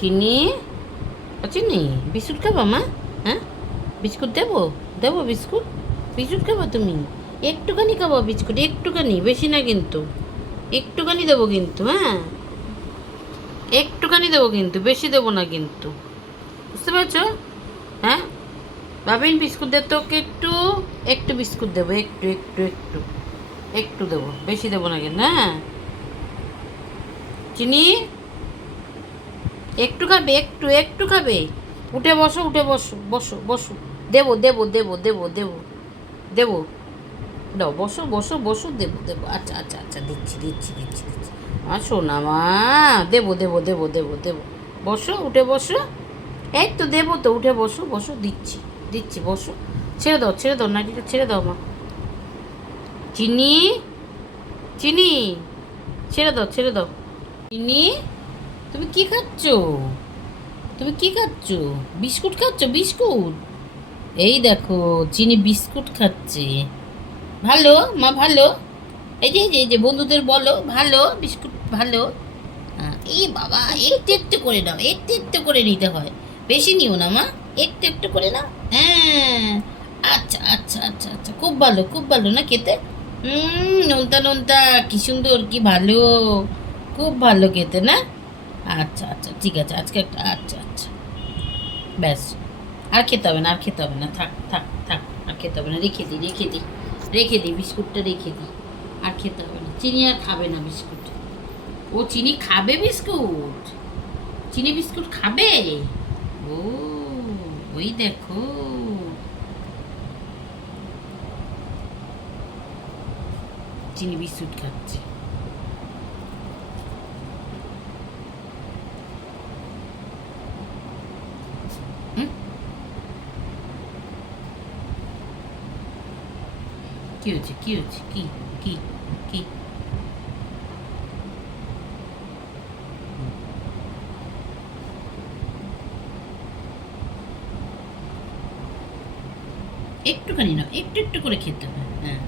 চিনি, চিনি বিস্কুট খাবো মা? হ্যাঁ, বিস্কুট দেবো? দেবো বিস্কুট? বিস্কুট খাবো তুমি? একটুখানি খাবো বিস্কুট, একটুখানি, বেশি না কিন্তু। একটুখানি দেবো কিন্তু, হ্যাঁ একটুখানি দেবো কিন্তু, বেশি দেবো না কিন্তু, বুঝতে পারছো? হ্যাঁ ভাবিন, বিস্কুট দে তোকে একটু, একটু বিস্কুট দেবো, একটু একটু একটু একটু দেবো, বেশি দেবো না কিন্তু, হ্যাঁ। চিনি একটু খাবে, একটু একটু খাবে। উঠে বসো, উঠে বসো, বসো বসো। দেবো দেবো দেবো দেবো দেবো দেবো। দাও, বসো বসো বসো, দেবো দেবো, আচ্ছা আচ্ছা আচ্ছা, দিচ্ছি দিচ্ছি দিচ্ছি দিচ্ছি। আমার সোনা মা, দেবো দেবো দেবো দেবো দেবো। বসো, উঠে বসো। এই তো দেবো তো, উঠে বসো বসো, দিচ্ছি দিচ্ছি, বসো। ছেড়ে দাও নাটিটা, ছেড়ে দাও মা। চিনি, চিনি, ছেড়ে দাও ছেড়ে দাও। চিনি, তুমি কি খাচ্ছ? তুমি কি খাচ্ছ? বিস্কুট খাচ্ছ, বিস্কুট? এই দেখো, চিনি বিস্কুট খাচ্ছে। ভালো মা, ভালো। এই যে বন্ধুদের বলো ভালো বিস্কুট, ভালো। এই বাবা, একটু একটু করে নাও, একটু একটু করে নিতে হয়, বেশি নিও না মা, একটু একটু করে নাও। হ্যাঁ, আচ্ছা আচ্ছা আচ্ছা আচ্ছা, খুব ভালো, খুব ভালো না খেতে? নোনতা নোনতা, কি সুন্দর, কি ভালো, খুব ভালো খেতে না? আচ্ছা আচ্ছা, ঠিক আছে, আজকে একটা, আচ্ছা আচ্ছা, ব্যাস। আর খেতে হবে না, আর খেতে হবে না, থাক থাক থাক, আর খেতে হবে না, রেখে দিই রেখে দিই রেখে দিই, বিস্কুটটা রেখে দিই। আর খেতে হবে না, চিনি আর খাবে না বিস্কুট। ও চিনি খাবে বিস্কুট? চিনি বিস্কুট খাবে? ও, ওই দেখো, চিনি বিস্কুট খাচ্ছে। হুম, কি হয়েছে, কি হয়েছে, কি, কি, কি? একটুখানি না, একটু একটু করে খেতে হবে, হ্যাঁ।